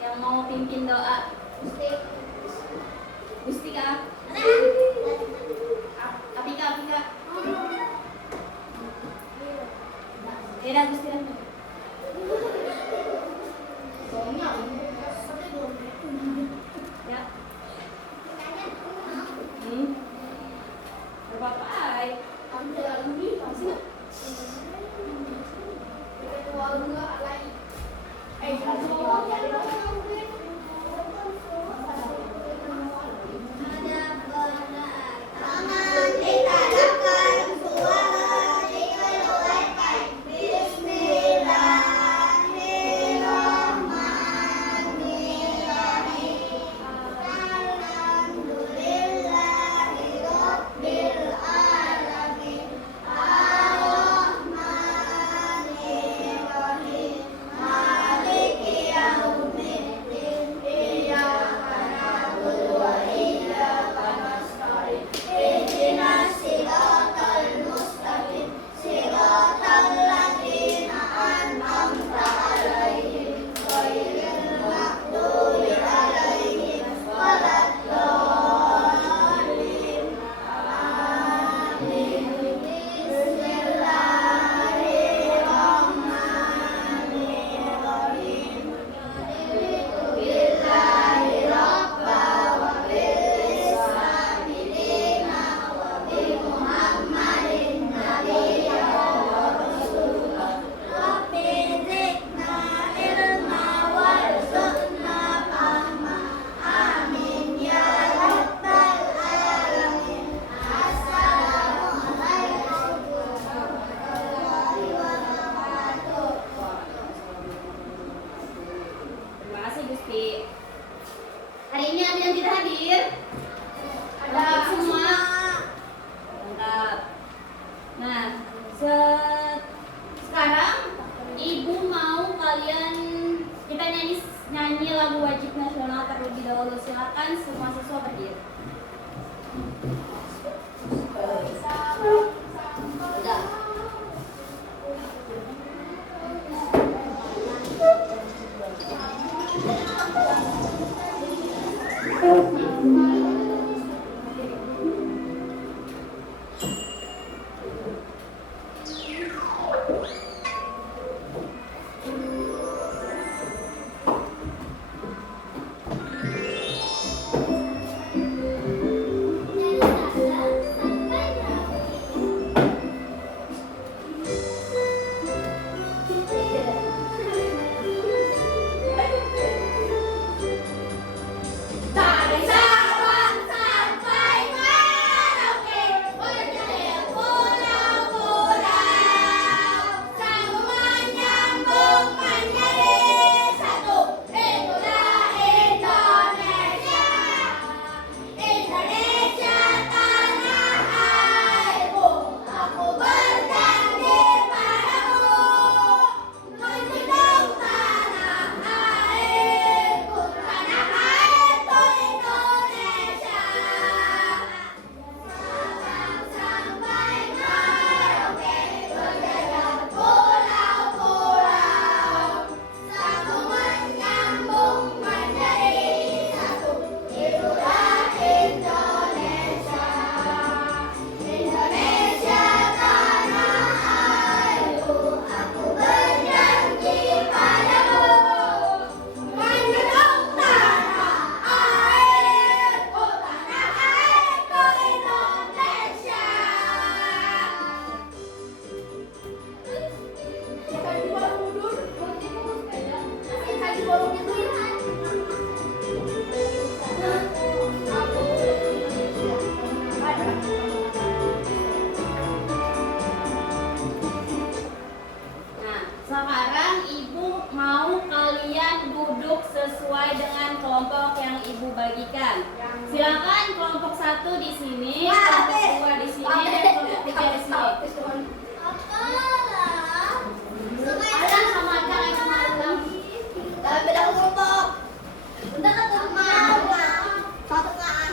yang mau pimpin doa? Gusti Kak. Apika. Eda Gusti Randa. Ya. Berbagai. Gusti. Hari ini ada yang tidak hadir? Ada semua? Lengkap. Nah, sekarang Ibu mau kalian kita nyanyi lagu wajib nasional terlebih dahulu. Silakan semua siswa berdiri. Sekarang Ibu mau kalian duduk sesuai dengan kelompok yang Ibu bagikan. Silakan kelompok 1 di sini, kelompok 2 di sini, dan kelompok 3 di sini. Alang sama Alang yang sama Alang. Dalam beda kelompok. Bentar sama satu kan.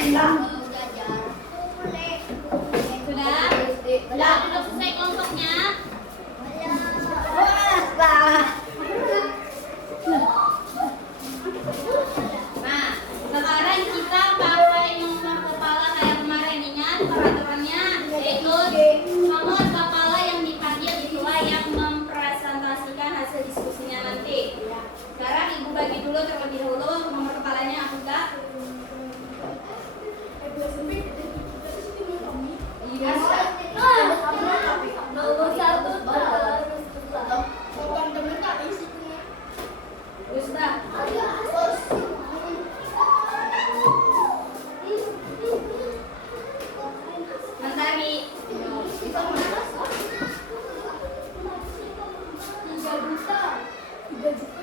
Hilang. Udah duduk sesuai kelompoknya. Nah, sekarang kita pakai nomor kepala kayak kemarin. Ingat peraturannya, yaitu nomor kepala yang dipanggil itulah yang mempresentasikan hasil diskusinya nanti. Sekarang ibu bagi dulu terlebih dahulu nomor kepalanya aku buka. Nomor 1 sudah. Mentari.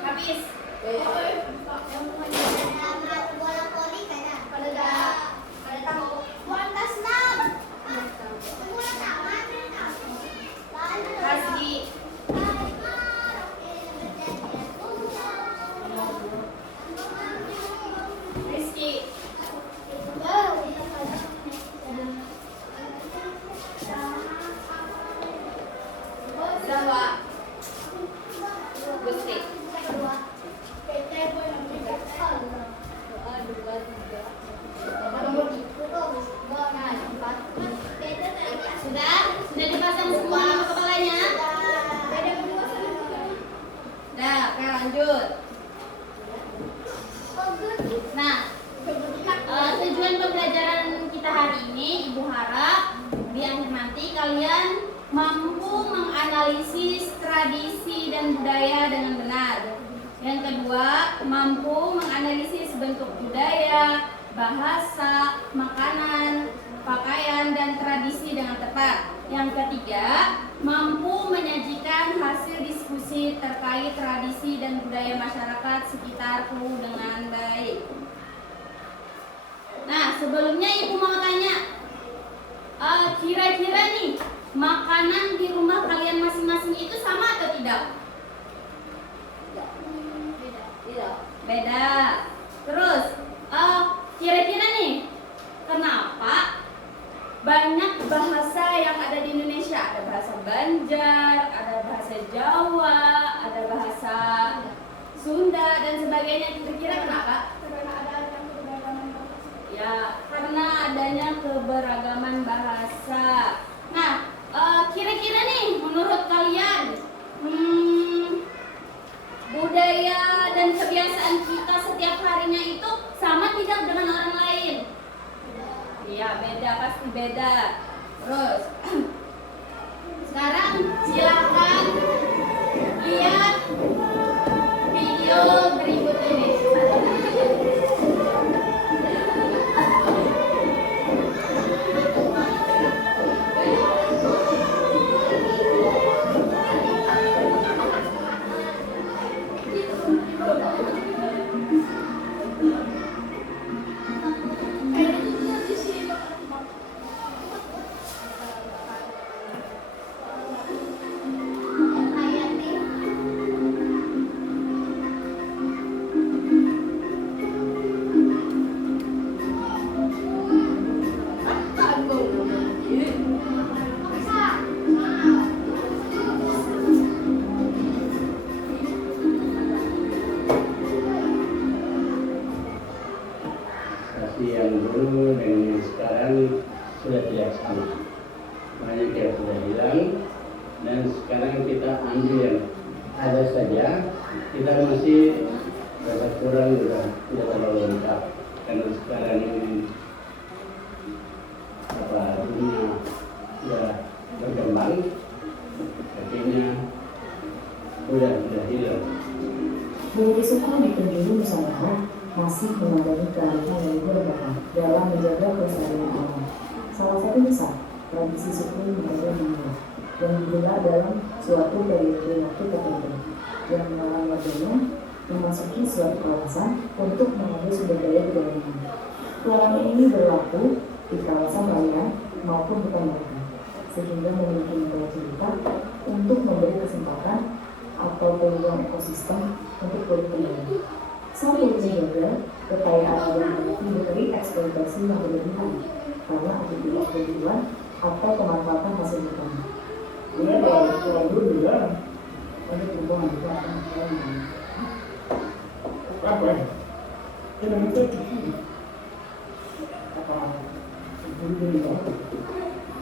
Habis. Kasih. Rizky. Zawa. Gusti. Sudah? Sudah dipasang semua nama kepalanya? Nah, oke lanjut. Nah, tujuan pembelajaran kita hari ini, Ibu harap di akhir nanti kalian mampu menganalisis tradisi dan budaya dengan benar. Yang kedua, mampu menganalisis bentuk budaya, bahasa, makanan, pakaian, dan tradisi dengan tepat. Yang ketiga, mampu menyajikan hasil diskusi terkait tradisi dan budaya masyarakat sekitarku dengan baik. Nah, sebelumnya Ibu mau tanya, kira-kira nih makanan di rumah kalian masing-masing itu sama atau tidak? Beda. Terus, kira-kira nih kenapa banyak bahasa yang ada di Indonesia? Ada bahasa Banjar, ada bahasa Jawa, ada bahasa Sunda dan sebagainya. Kira-kira kenapa? Ya, karena adanya keberagaman bahasa. Nah, kira-kira nih menurut kalian budaya dan kebiasaan kita setiap harinya itu sama tidak dengan orang lain? Iya, beda, pasti beda. Terus sekarang silakan lihat video berikut ini. Yang dulu dan sekarang sudah tidak sama, banyak yang sudah hilang dan sekarang kita ambil yang ada saja. Kita masih rasa kurang, sudah tidak terlalu lengkap karena sekarang ini dunia sudah berkembang, akhirnya sudah hilang. Menjadi suku di penjuru Nusantara masih memegang kearifan yang berbeda dalam menjaga kelestarian alam. Salah satu besar tradisi suku menjaga dunia yang digelar dalam suatu periode waktu tertentu yang melarang warganya memasuki suatu kawasan untuk mengambil sumber daya budayanya. Larangan ini berlaku di kawasan raya maupun hutan mereka, sehingga memiliki kita untuk memberi kesempatan atau peluang ekosistem untuk berkembang. Sambil menjaga kekayaan alam diberi eksploitasi yang berlebihan karena aktivitas perburuan atau pemanfaatan hasil hutan. Ini kalau dulu ya ada perubahan juga apa ya? Ini nanti apa? Ini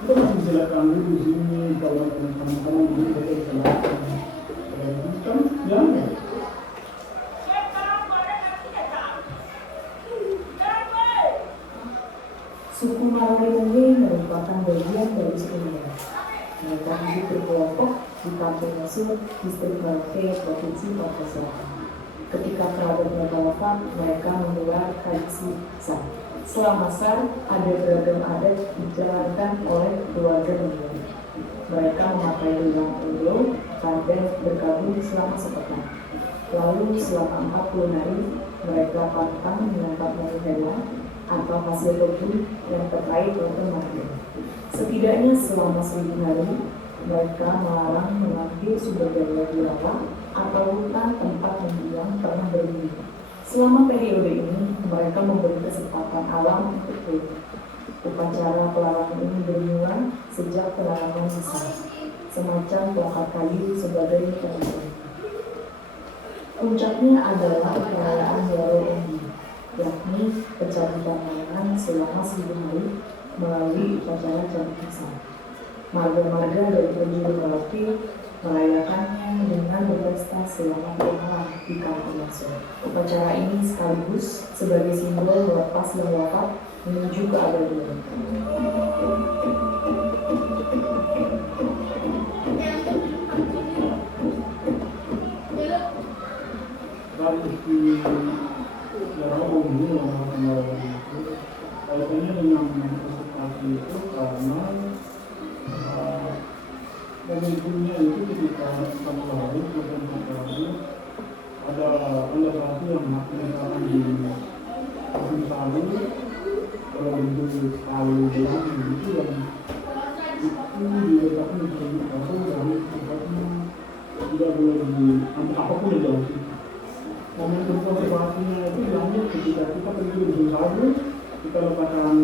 kita masih silakan dulu di sini kalau teman-teman ini dari silakan. Kan yang Suku Marawai merupakan bagian dari suku Minang. Mereka hidup berkelompok di Kampung Mesir, distrik Merauke, Provinsi Papua Selatan. Ketika kerabat mereka wafat, mereka menggelar tradisi sah. Selama sar, ada beragam adat dijalankan oleh keluarga Minang. Mereka memakai gelang unggulo dan berkabung selama sepekan. Lalu selama 40 hari, mereka pantang menangkap hewan atau hasil kebun yang terkait dengan marga. Setidaknya selama 1000 hari, mereka melarang mengambil sumber daya di rawa atau hutan tempat mendiang pernah berbunyi. Selama periode ini, mereka memberi kesempatan alam untuk pulih. Upacara pelarangan ini bermula sejak penanaman sisa, semacam tongkat kayu sebagai penanda. Puncaknya adalah perayaan Yaro Endi, yakni pencabutan larangan selama 1000 hari melalui upacara cabut sisa. Marga-marga dari penjuru Merauke merayakannya dengan berpesta selama 2 malam di Kampung Maso. Upacara ini sekaligus sebagai simbol melepas yang wafat menuju keabadian. dari segi sejarah umum orang Marawai itu kaitannya dengan konservasi itu karena momentumnya itu ketika Marawai bukan Marawai ada konservasi yang menyatakan di Provinsi Palu kalau bentuk Palu bilang itu yang itu diletakkan di Provinsi Palu dan tempatnya tidak boleh diambil apapun di dalam situ. Momentum konservasinya itu lanjut ketika kita pergi di Sabu, kita letakkan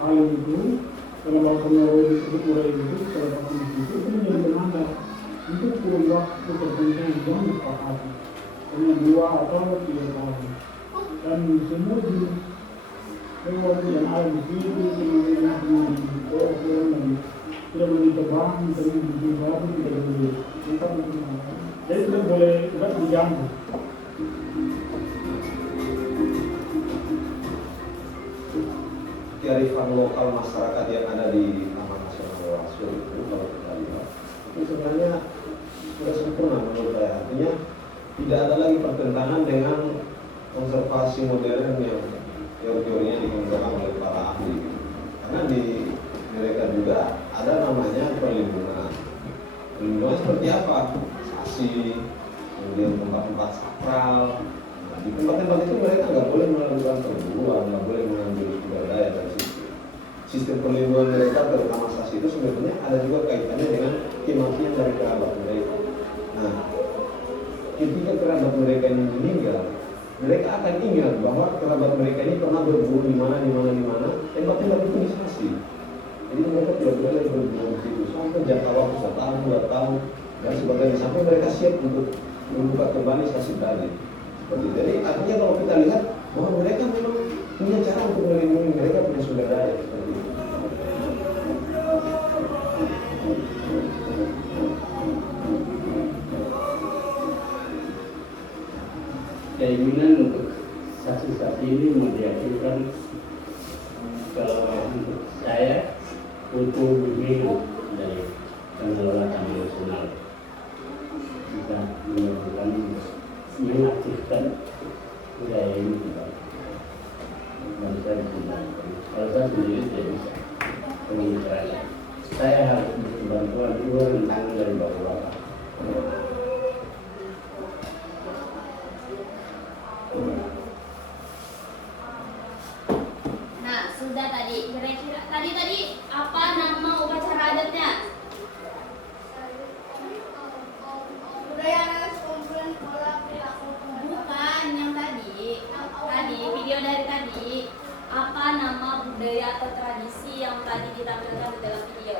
kayu itu, kalau bahasa Marawai disebut urai itu, kita letakkan di situ, itu menjadi penanda untuk kurun waktu tertentu yang disepakati, hanya 2 atau 3 tahun. Dan semua jenis hewan yang ada di situ, semua di bawah dan tidak boleh ditebang, tidak boleh dijual, tidak boleh tetap digunakan. Jadi tidak boleh tetap diganggu. Kearifan lokal masyarakat yang ada di Taman Nasional Waso itu kalau kita lihat itu sebenarnya sudah sempurna menurut saya. Artinya tidak ada lagi pertentangan dengan konservasi modern yang teori-teorinya dikembangkan oleh para ahli. Karena di mereka juga ada namanya perlindungan. Perlindungan seperti apa? Sasi, kemudian tempat-tempat sakral. Nah, di tempat-tempat itu mereka nggak boleh melakukan perburuan, nggak boleh mengambil sumber daya dari situ. Sistem perlindungan mereka terutama sasi itu sebenarnya ada juga kaitannya dengan kematian dari kerabat mereka. Nah, ketika kerabat mereka ini meninggal, mereka akan ingat bahwa kerabat mereka ini pernah berburu di mana, tempat-tempat itu di sasi. Jadi mereka tidak boleh berburu di situ sampai jangka waktu 1 tahun, 2 tahun dan sebagainya sampai mereka siap untuk membuka kembali sasi tadi. Seperti jadi artinya kalau kita lihat bahwa mereka memang punya cara untuk melindungi mereka punya sumber daya seperti itu. Keinginan untuk saksi-saksi ini meyakinkan kalau untuk saya butuh hidup dari pengelola Taman Nasional bisa melakukan mengaktifkan budaya ini kembali. Dan saya bisa, kalau saya sendiri tidak bisa menginterasi. Saya harus butuh bantuan luar dari bapak-bapak. Nah, sudah tadi. Kira-kira tadi apa nama upacara adatnya? Bukan yang tadi. Video dari tadi. Apa nama budaya budaya atau tradisi yang tadi ditampilkan di dalam video?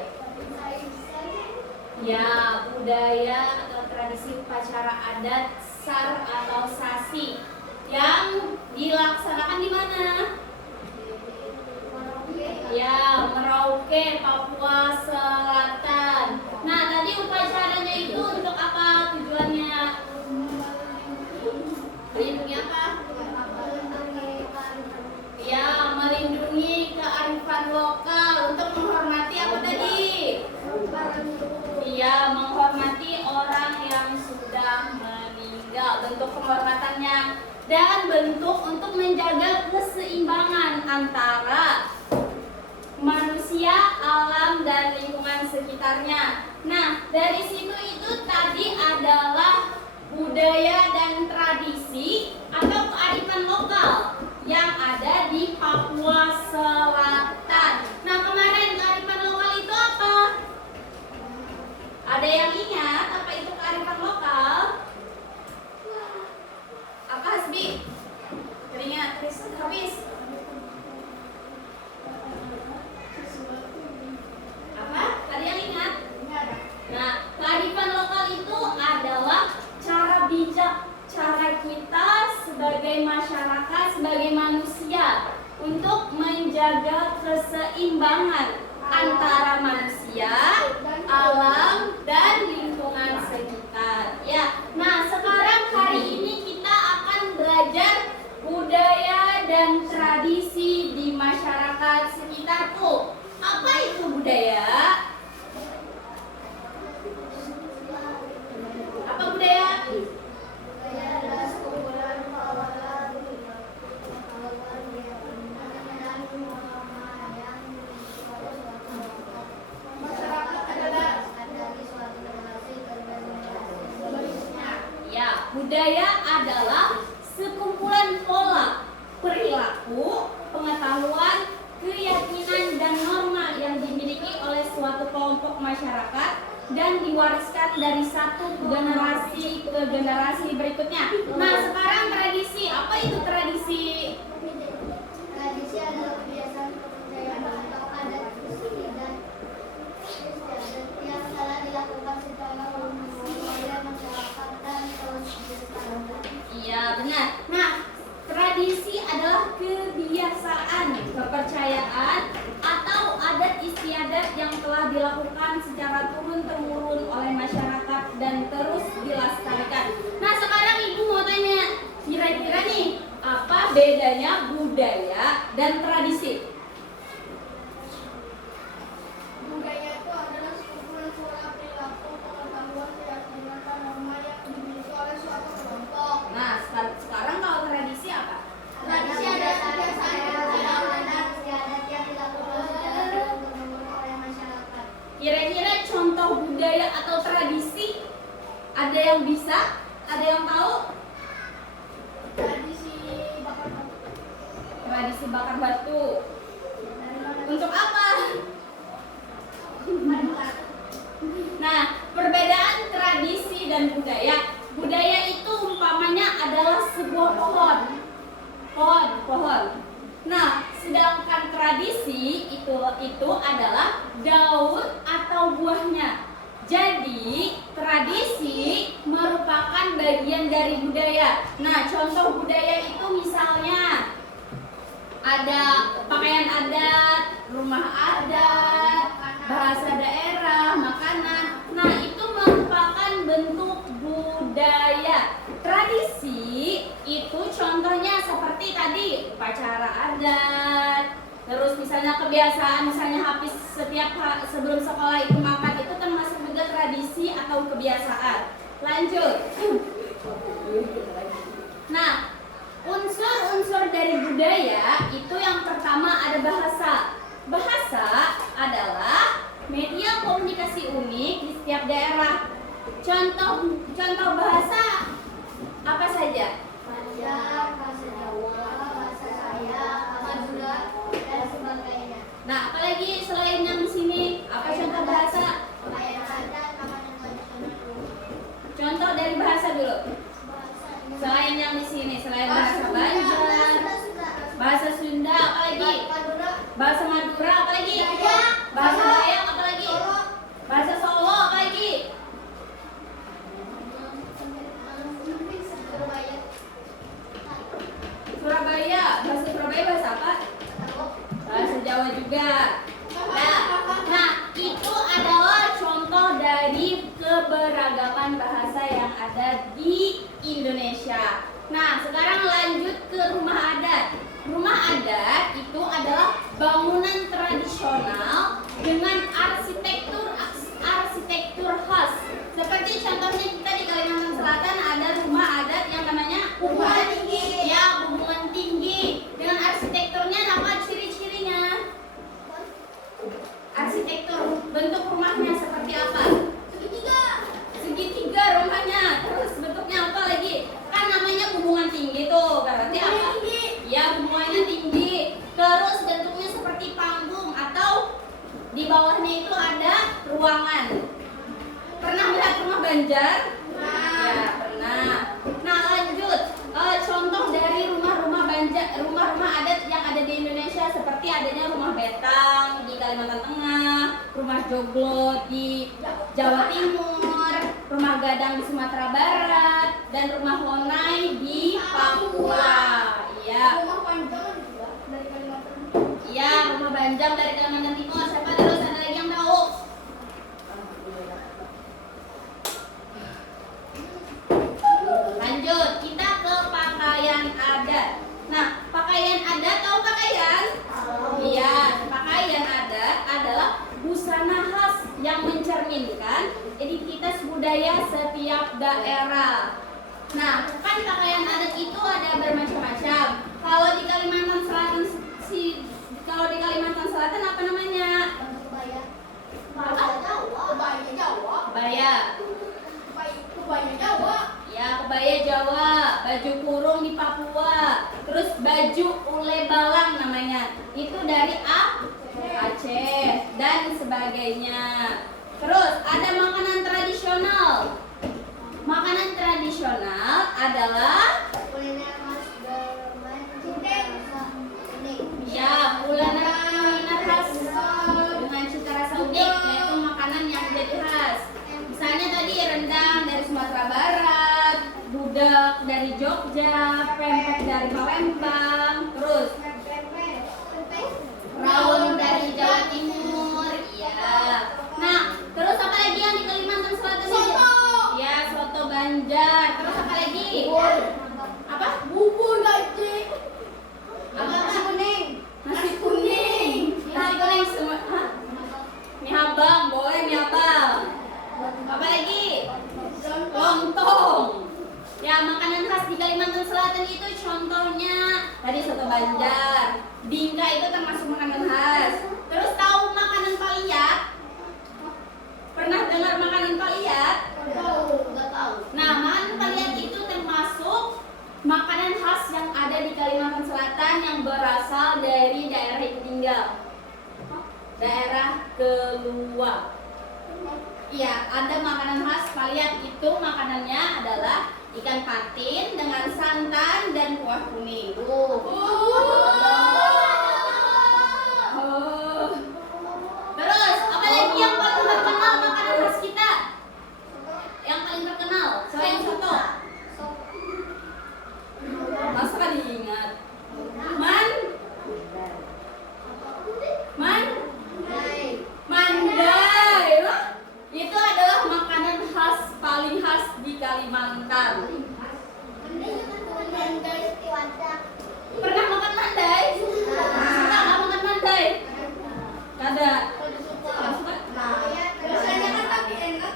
Ya, budaya atau tradisi upacara adat Sar atau Sasi yang dilaksanakan di mana? Ya, Merauke, Papua Selatan. Nah, tadi upacaranya itu untuk apa tujuannya? Melindungi apa? Ya, melindungi kearifan lokal untuk menghormati apa tadi? Ya, menghormati orang yang sudah meninggal. Bentuk penghormatannya dan bentuk untuk menjaga keseimbangan antara manusia, alam, dan lingkungan sekitarnya. Nah, dari situ itu tadi adalah budaya dan tradisi atau kearifan lokal yang ada di Papua Selatan. Nah, kemarin kearifan lokal itu apa? Ada yang ingat apa itu kearifan lokal? Apa, Hasbi? Teringat, habis? Apa? Ada yang ingat? Nah, kearifan lokal itu adalah cara bijak, cara kita sebagai masyarakat, sebagai manusia untuk menjaga keseimbangan antara manusia, alam, dan lingkungan sekitar. Ya, nah sekarang hari ini kita akan belajar budaya dan tradisi di masyarakat sekitarku. Apa itu budaya? Apa budaya? Ya, budaya adalah sekumpulan pola, perilaku, pengetahuan, keyakinan, dan norma yang dimiliki oleh suatu kelompok masyarakat dan diwariskan dari satu generasi ke generasi berikutnya. Nah, sekarang tradisi. Apa itu tradisi? Tradisi adalah kebiasaan kepercayaan atau adat istiadat yang telah dilakukan secara umum oleh masyarakat dan terus dilestarikan. Iya, benar. Nah, tradisi adalah kebiasaan, kepercayaan, atau adat istiadat yang telah dilakukan secara turun-temurun oleh masyarakat dan terus dilestarikan. Nah, sekarang Ibu mau tanya, kira-kira nih, apa bedanya budaya dan tradisi? Budaya itu adalah sekumpulan pola perilaku, pengetahuan, keyakinan, dan norma yang dimiliki oleh suatu kelompok. Nah, sekarang kalau tradisi apa? Tradisi adalah kebiasaan adat istiadat yang dilakukan secara umum oleh masyarakat. Kira-kira contoh budaya atau tradisi ada yang bisa? Ada yang tahu? Tradisi bakar batu. Tradisi bakar batu. Untuk apa? Nah, perbedaan tradisi dan budaya. Budaya itu umpamanya adalah sebuah pohon. Pohon. Nah, sedangkan tradisi itu adalah daun atau buahnya. Jadi, tradisi merupakan bagian dari budaya. Nah, contoh budaya itu misalnya ada pakaian adat, rumah adat, bahasa daerah, makanan. Nah, itu merupakan bentuk budaya. Tradisi itu contohnya seperti tadi upacara adat. Terus misalnya kebiasaan, misalnya habis sebelum sekolah itu makan, itu termasuk juga tradisi atau kebiasaan. Lanjut. Nah, unsur-unsur dari budaya itu yang pertama ada bahasa. Bahasa adalah media komunikasi unik di setiap daerah. Contoh bahasa apa saja? Bahasa Jawa, bahasa saya, Madura, dan sebagainya. Nah, apalagi selain yang di sini? Apa contoh bahasa? Pakaian adat, makanan tradisional. Contoh dari bahasa dulu. Selain yang di sini, selain bahasa Banjar, bahasa Sunda, apalagi? Madura, Bahasa Madura. Madura apa lagi? Bahasa Dayak apa lagi? Bahasa Solo apa lagi? Surabaya. Bahasa Surabaya bahasa apa? Bahasa Jawa juga. Nah, itu adalah contoh dari keberagaman bahasa yang ada di Indonesia. Nah, sekarang lanjut ke rumah adat. Rumah adat itu adalah bangunan tradisional dengan arsitektur khas. Seperti contohnya kita di Kalimantan Selatan ada rumah adat yang namanya Bubungan Tinggi. Ya, Bubungan Tinggi. Dengan arsitekturnya apa ciri-cirinya? Arsitektur bentuk rumahnya seperti apa? Segitiga rumahnya. Terus bentuknya apa lagi? Kan namanya Bubungan Tinggi tuh. Berarti apa? Ya, hubungannya tinggi. Terus bentuknya seperti panggung atau di bawahnya itu ada ruangan. Pernah melihat rumah Banjar? Ya, pernah. Nah, lanjut. Contoh dari rumah-rumah Banjar, rumah-rumah adat yang ada di Indonesia seperti adanya rumah Betang di Kalimantan Tengah, rumah Joglo di Jawa Timur, rumah Gadang di Sumatera Barat, dan rumah Honai di Papua. Iya. Rumah panjang juga dari Kalimantan. Iya, rumah Banjang dari Kalimantan Timur. Siapa terus ada lagi yang tahu? Lanjut, kita ke pakaian adat. Nah, pakaian adat tahu pakaian? Iya, pakaian adat adalah busana khas yang mencerminkan identitas budaya setiap daerah. Nah, kan pakaian adat itu ada bermacam-macam. Kalau di Kalimantan Selatan apa namanya? Kebaya. Kebaya Jawa. Ya, kebaya Jawa, baju kurung di Papua, terus baju ule balang namanya. Itu dari Aceh dan sebagainya. Terus ada makanan tradisional. Makanan tradisional adalah Kuliner khas bermain rasa unik. ya kuliner khas dengan cita rasa unik, yaitu makanan yang menjadi khas. Misalnya tadi rendang dari Sumatera Barat, gudeg dari Jogja, pempek dari Palembang, terus rawon dari Jawa Timur. Iya. Nah, terus apa lagi yang di Kalimantan Selatan? Soto. Ya, soto Banjar. Terus apa lagi? Apa? Bubur gaji. Nasi kuning. Nasi kuning. Nasi kuning semua. Hah? Mie habang, boleh mie habang. Apa lagi? Lontong. Ya, makanan khas di Kalimantan Selatan itu contohnya tadi soto Banjar. Bingka itu termasuk makanan khas. Terus tahu makanan paliat? Pernah dengar makanan paliat? Enggak tahu. Nah, makanan paliat itu termasuk makanan khas yang ada di Kalimantan Selatan yang berasal dari daerah itu tinggal. Daerah Keluak. Iya, ada makanan khas paliat itu makanannya adalah ikan patin dengan santan dan kuah kuning. Terus, apa lagi yang paling terkenal makanan khas kita? Yang paling terkenal selain soto? Masa diingat? Mandai. Loh? Itu adalah makanan khas paling khas di Kalimantan. Pernah makan mandai? Suka nggak makan mandai? Kada. Suka? Rasanya kan tapi enak.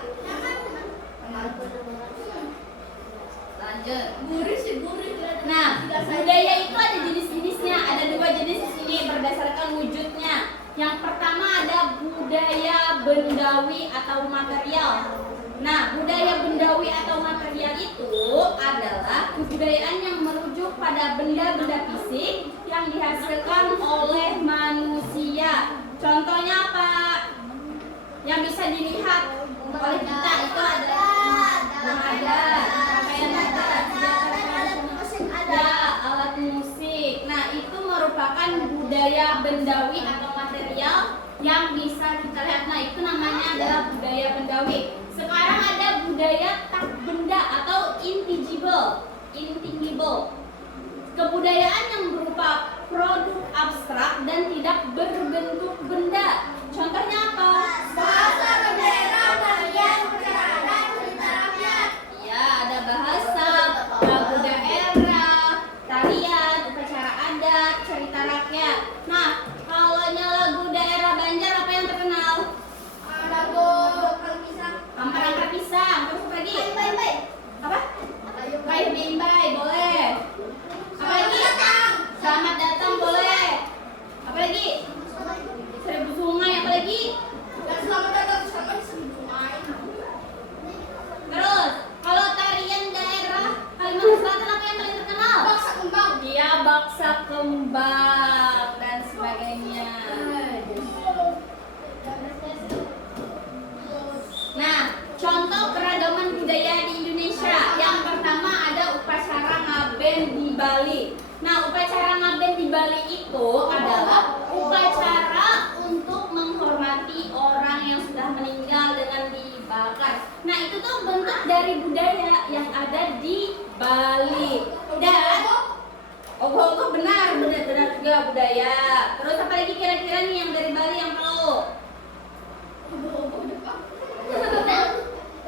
Lanjut. Gurih sih, gurih. Nah, budaya itu ada jenis-jenisnya. Ada 2 jenis di sini berdasarkan wujudnya. Yang pertama ada budaya bendawi atau material. Nah, budaya bendawi atau material itu adalah kebudayaan yang merujuk pada benda-benda fisik yang dihasilkan oleh manusia. Contohnya apa? Yang bisa dilihat oleh kita itu ada rumah adat, pakaian adat, ya, alat musik. Nah, itu merupakan budaya bendawi atau material yang bisa kita lihat. Nah, itu namanya adalah budaya bendawi. Sekarang ada budaya tak benda atau intangible. Kebudayaan yang berupa produk abstrak dan tidak berbentuk benda. Contohnya apa? Bahasa bendera, tarian, percakapan, cerita rakyat. Ya, ada bahasa, lagu daerah, tarian, upacara adat, cerita rakyat. Nah, kalau lagu daerah Banjar apa yang terkenal? Lagu Pisang. Ampar-ampar pisang. Terus apa lagi? Baik. Apa? Baik bimbai, boleh. Apa lagi? Selamat datang, boleh. Apa lagi? Seribu sungai, apa lagi? Dan selamat datang bersama di Seribu Sungai. Terus, kalau tarian daerah Kalimantan Selatan apa yang paling terkenal? Baksa kembang. Iya, baksa kembang dan sebagainya. Nah, contoh keragaman budaya di Indonesia. Yang pertama ada upacara ngaben di Bali. Nah, upacara ngaben di Bali itu adalah upacara untuk menghormati orang yang sudah meninggal dengan dibakar. Nah, itu tuh bentuk dari budaya yang ada di Bali. Dan ogoh-ogoh benar juga budaya. Terus apa lagi kira-kira nih yang dari Bali yang perlu?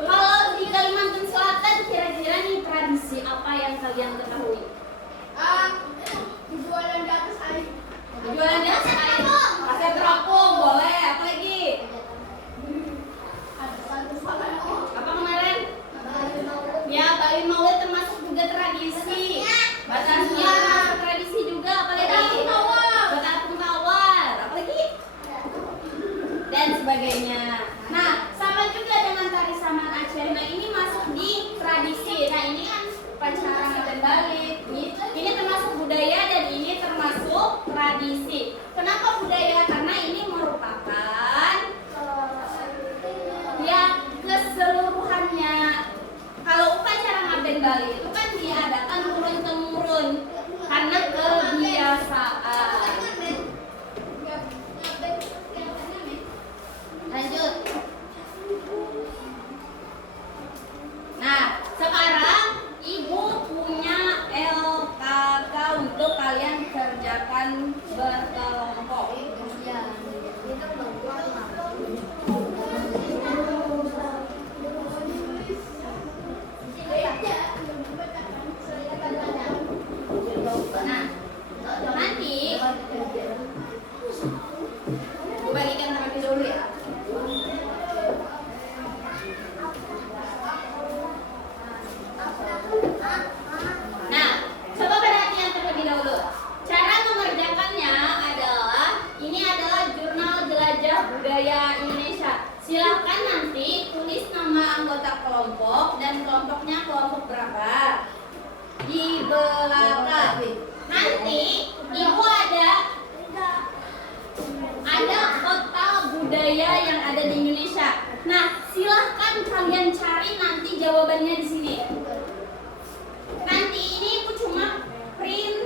Kalau di Kalimantan Selatan kira-kira nih tradisi apa yang kalian ketahui? Jualan di atas air. Jualan di atas air, pakai terapung, boleh. Apa lagi? Apa kemarin? Ya, Bali Maulid termasuk juga tradisi. Batasnya termasuk tradisi juga. Apa lagi? Batapung tawar. Apa lagi? Dan sebagainya. Nah, sama juga dengan tari Saman Aceh. Nah, ini masuk di tradisi. Nah, ini kan upacara ngaben Bali. Ini termasuk budaya dan ini termasuk tradisi. Kenapa budaya? Karena ini merupakan ya keseluruhannya. Kalau upacara ngaben Bali itu kan diadakan turun-temurun karena kebiasaan. Lanjut. Nah, sekarang Ibu punya LKK untuk kalian kerjakan berkelompok. Nah, nanti gue bagikan sama dulu ya. Nah, coba perhatian terlebih dahulu. Cara mengerjakannya adalah ini adalah jurnal jelajah budaya Indonesia. Silahkan nanti tulis nama anggota kelompok dan kelompoknya kelompok berapa di belakang. Nanti ibu ada total budaya yang ada di Indonesia. Nah, silahkan kalian cari nanti jawabannya di sini. Nanti ini aku cuma print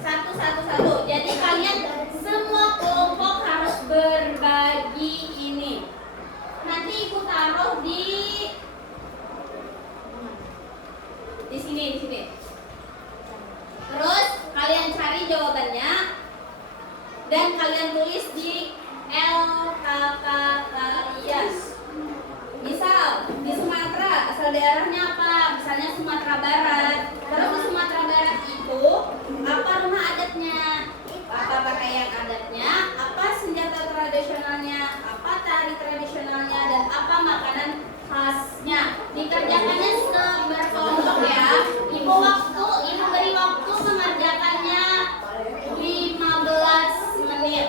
satu. Jadi kalian semua kelompok harus berbagi ini. Nanti ibu taruh di sini. Terus kalian cari jawabannya dan kalian tulis di LKK kalian. Misal di Sumatera asal daerahnya apa? Misalnya Sumatera Barat. Terus di Sumatera Barat itu apa rumah adatnya? Apa pakaian adatnya? Apa senjata tradisionalnya? Apa tari tradisionalnya? Dan apa makanan khasnya? Dikerjakannya berkelompok ya. Ibu beri waktu mengerjakannya 15 menit.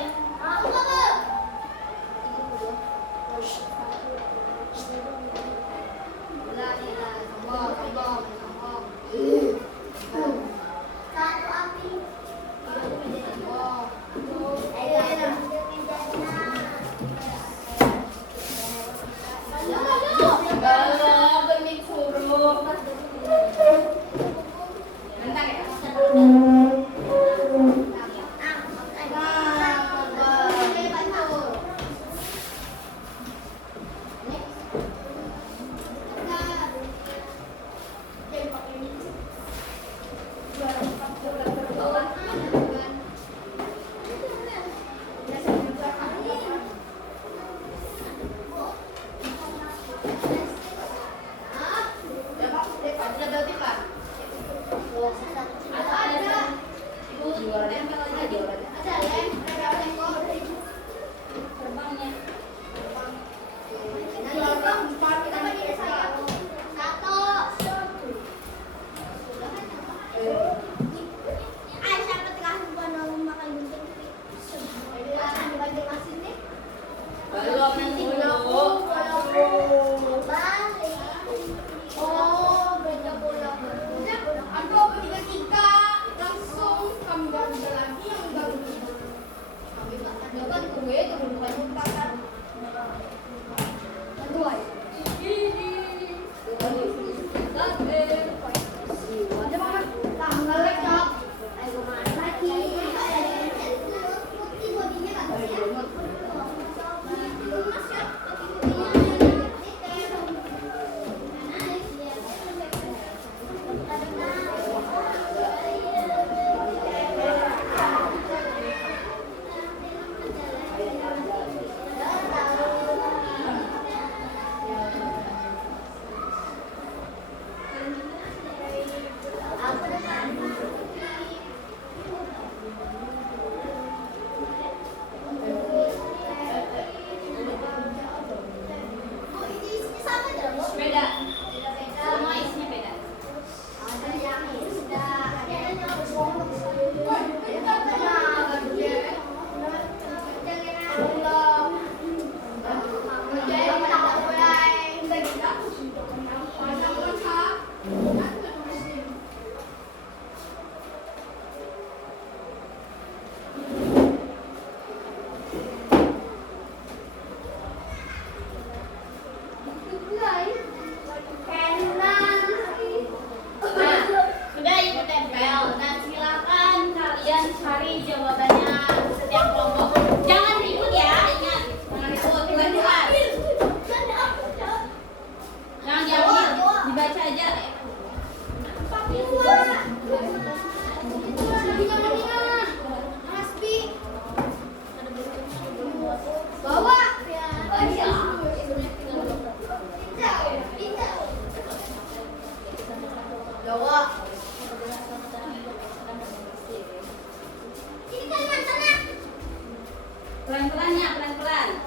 Silakan.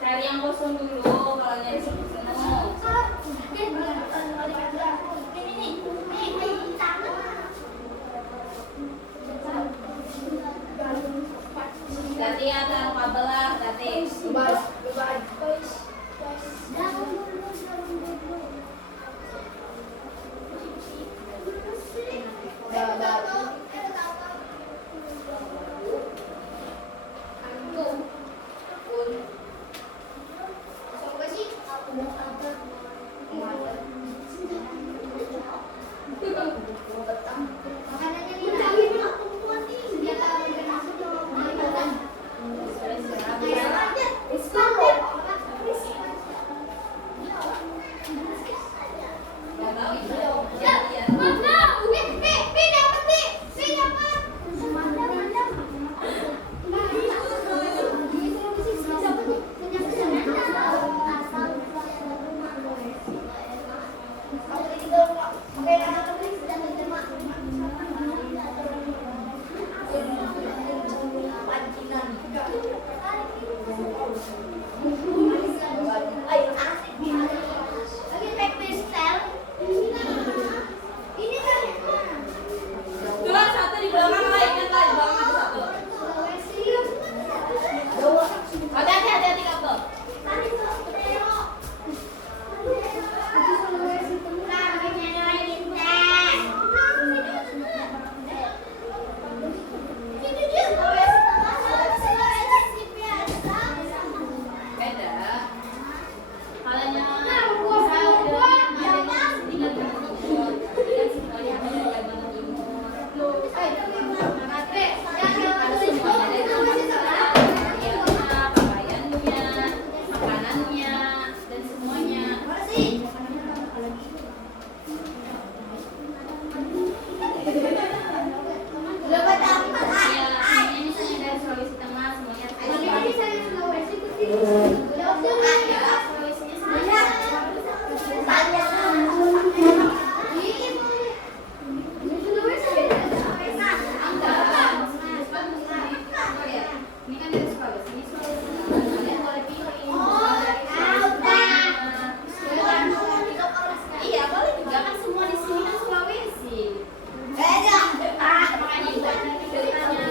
Cari yang kosong dulu kalau nyari penuh. Hati ya, taruh kabel lah, hati. Dua, satu di belakang lah, ingat lah di belakang ada satu. Hati-hati kabel. Beda. Kalanya bisa udah ada sedikit imut, kan semuanya ada banget imut. Harus semuanya dari pakaiannya, makanannya, dan semuanya. Ya, ini misalnya dari Sulawesi Tengah semuanya. Sulawesinya ini kan dari Sulawesi, ini Sulawesi Tengah. Kalian boleh pilih. Iya, boleh juga kan semua di sini kan Sulawesi. Makanya itu nanti ceritanya.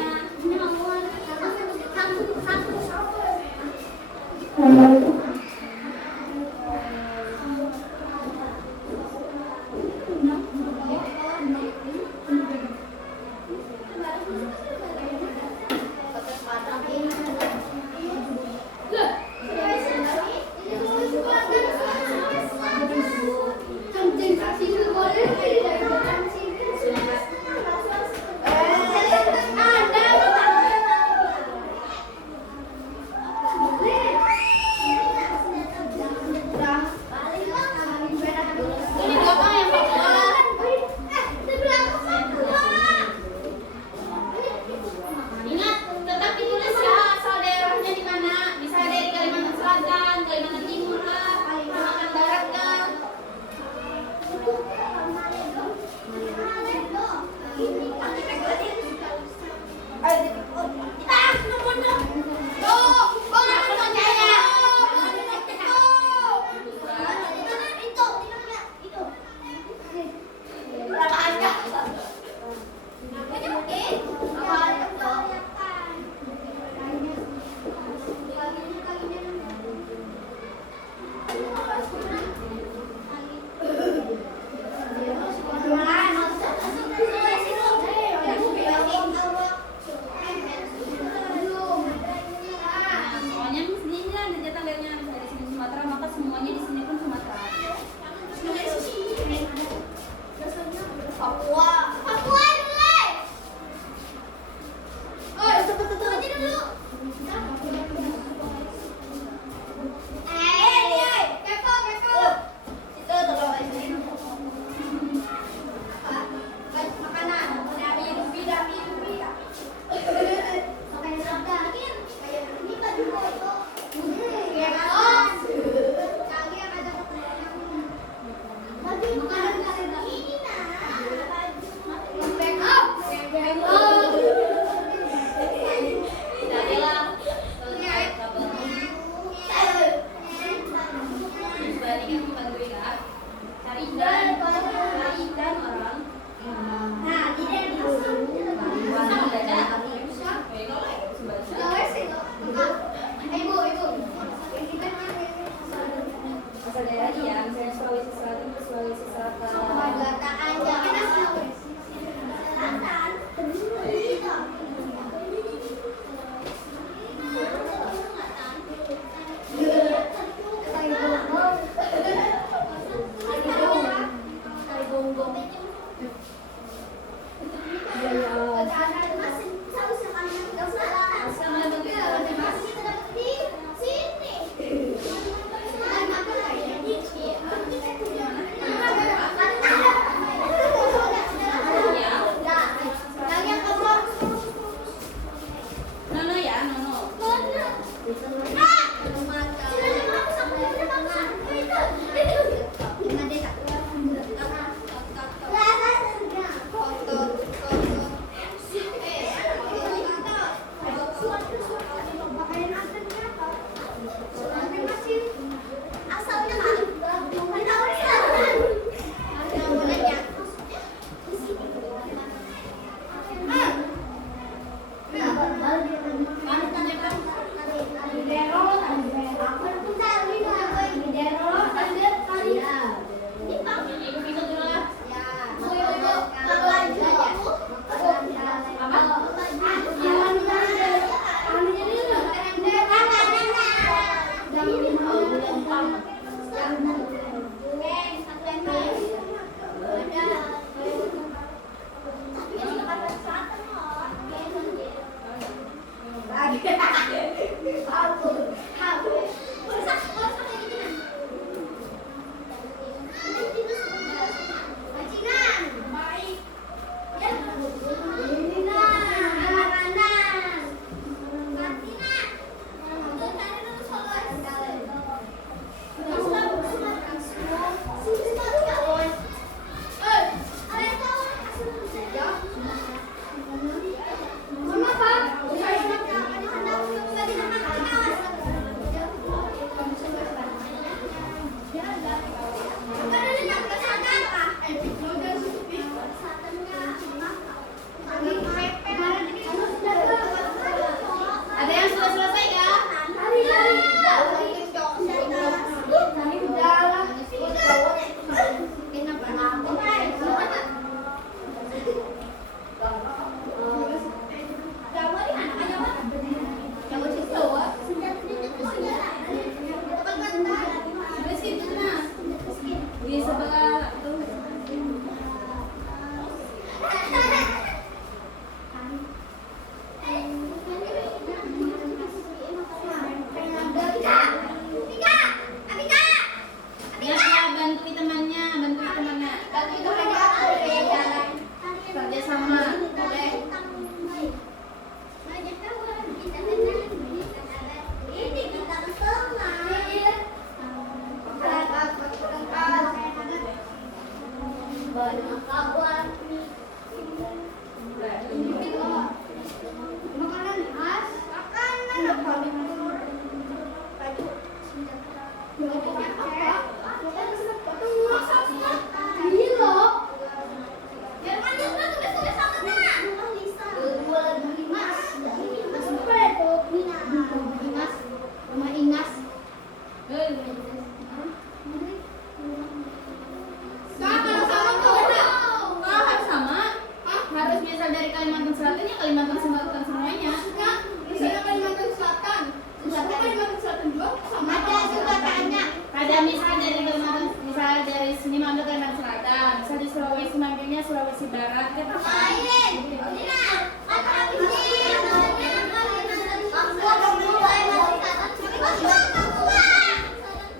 Sulawesi Barat. Kita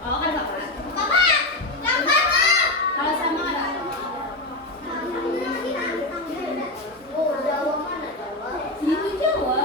oh kan Bapak. Kalau sama ada. Itu Jawa.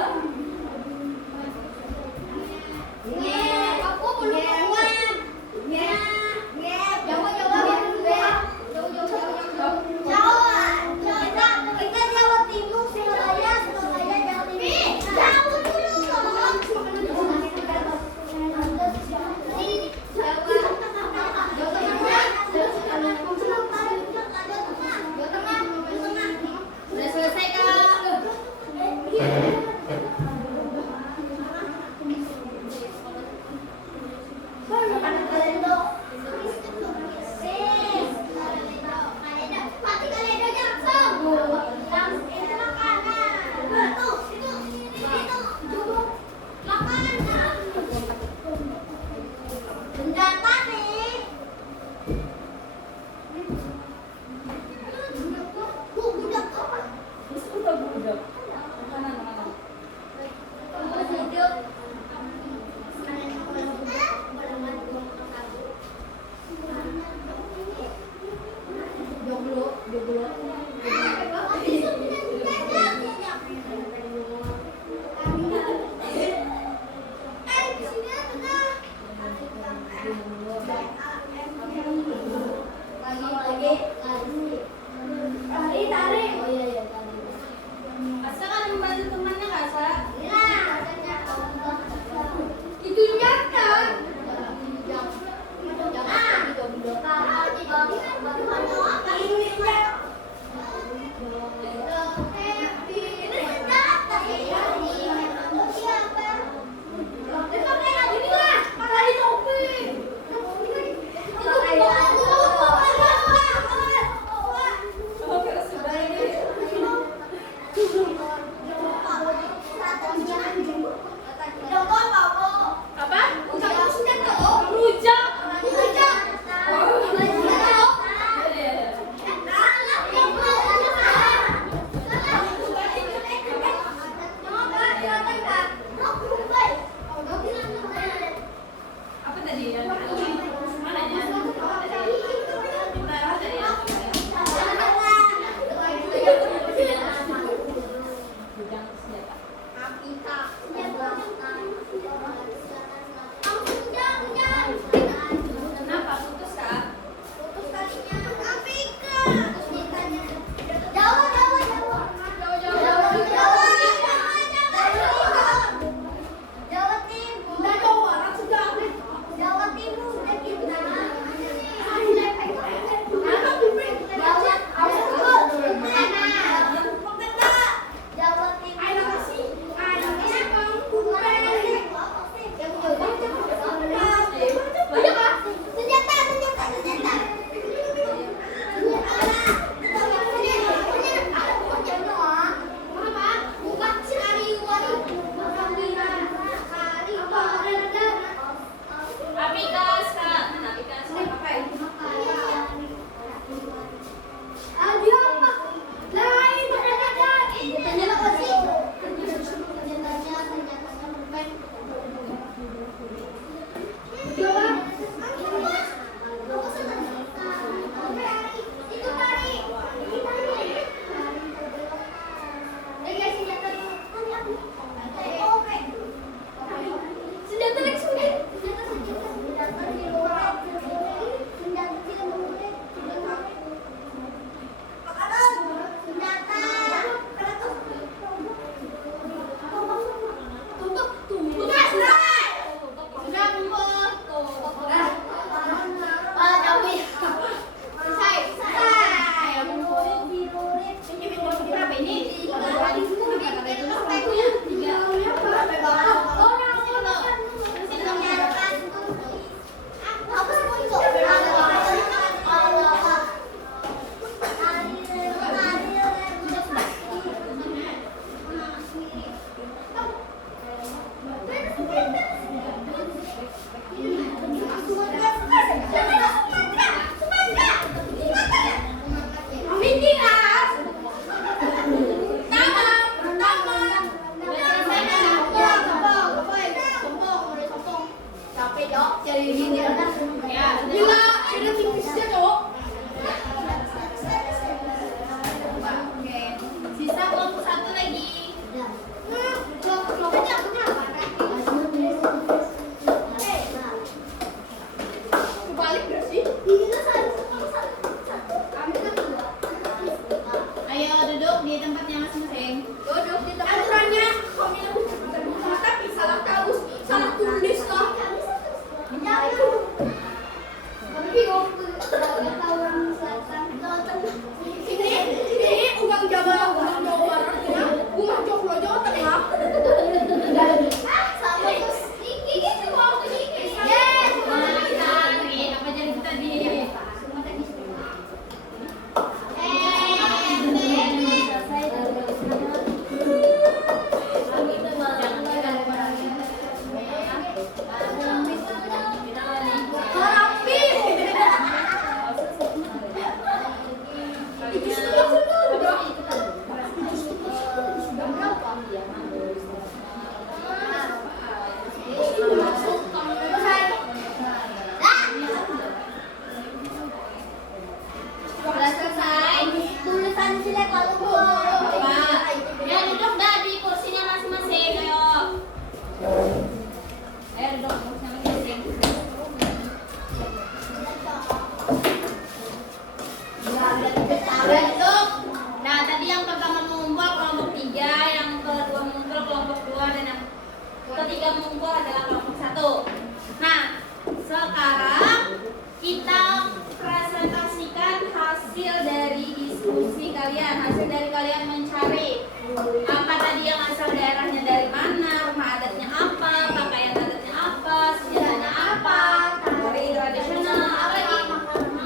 Udah selesai Kak? Terus udah budak. Mana. Asa kan membantu temannya Kak Sa? Cok, jadi gini kan. Ya, Gila, udah tipisnya, Cok. Oke. Sisa kelompok 1 lagi. Kebalik gak sih? Ayo duduk di tempatnya masing-masing. Duduk di tempat. Aturannya, kami tapi salah kamus, salah tulis loh. Kami bingung. Ini ugang Jawa Barat ya. Umah Joglo Jawa Tengah. Sama terus ini semua ini. Yes. Apa jadi kita di Sudah selesai. Tulisan sila kalau Pak, ya duduk dah di kursinya masing-masing. Ayo. Ayo duduk di kursinya masing-masing. Duduk. Nah, tadi yang pertama mengumpul kelompok 3, yang kedua mengumpul kelompok 2, dan yang ketiga mengumpul adalah kelompok 1. Nah, sekarang kita presentasikan hasil dari diskusi kalian. Hasil dari kalian mencari apa tadi yang asal daerahnya dari mana, rumah adatnya apa, pakaian adatnya apa, sejarahnya apa, dari tradisional apa lagi?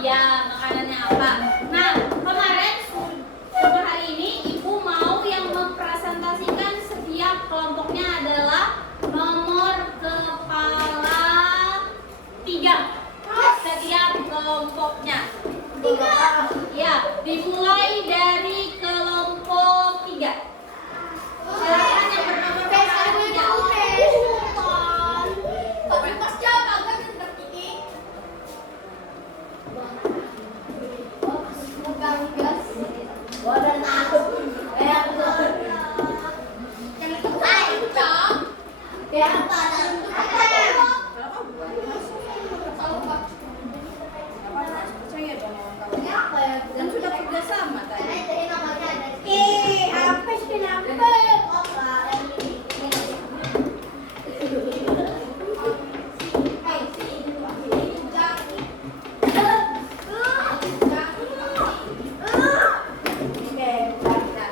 Ya, makanannya apa. Nah, kemarin untuk hari ini Ibu mau yang mempresentasikan setiap kelompoknya adalah nomor kepala 3 setiap kelompoknya. Ya, dimulai dari kelompok 3. Silakan yang bernomor kepala 3. Tapi pas jalan agak tidak tinggi. Bukan gas. Wadah takut. Yang itu hai, Cok. Yang pada apa ya? Dan sudah kerja sama tadi. Apa sih kenapa? Silakan presentasikan. Dari Sumatera.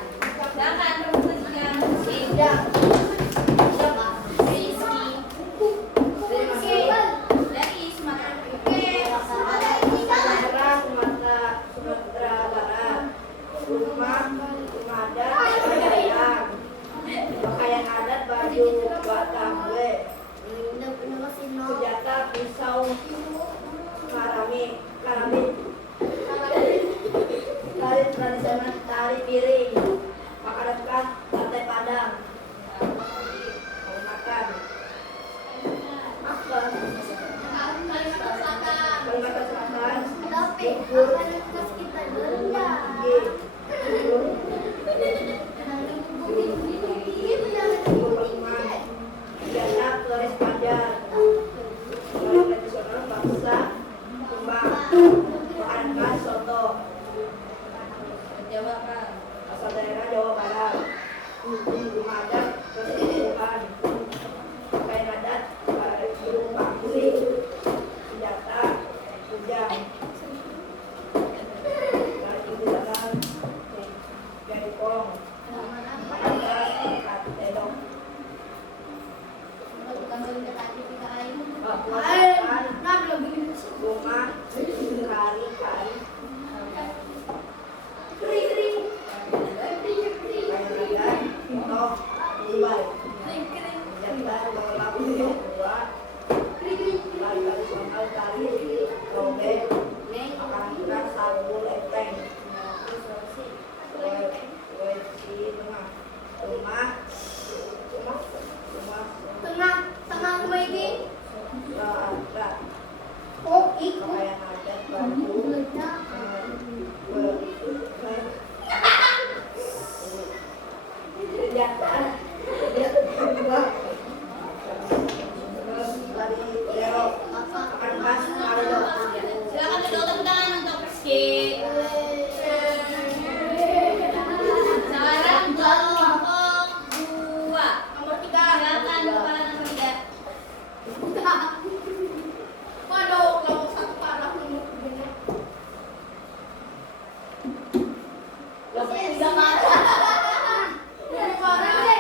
Sumatera Barat, rumah adat, pakaian adat, baju batak, senjata, pisau, karambit, tari tradisional, tari piring, makanan khas, sate padang, mau makan, apa? Kalimantan Selatan, bubur, biasa keris pajar, tradisional bangsa, kembang, makanan khas soto, Jawa Pak. asal daerah Jawa Barat, rumah adat keseluruhan, pakaian adat, burung pangsi, senjata, kujang, jaipong, makanan tedong, rumah, kari, kain toh, Mumbai, janda, lolak, dua, tari soal tari, robek, makanan keras, sagu, lepeng, kue tengah, rumah, Tengah rumah ini. Oh, ikut. Kayak ngajar baru. Ya, dia kedua. Terus dari Leo akan masuk ada. Silakan tepuk tangan untuk Rizky. Sekarang kelompok 2. Nomor 3. Silakan kepala nomor 3. Waduh, kelompok 1 parah nih. Lebih 3 parah. Lebih parah.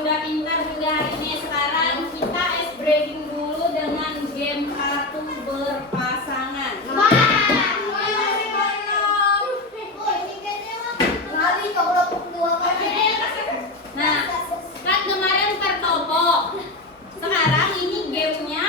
sudah pintar juga hari ini. Sekarang kita ice breaking dulu dengan game kartu berpasangan. Nah, kan kemarin pertopok. Sekarang ini gamenya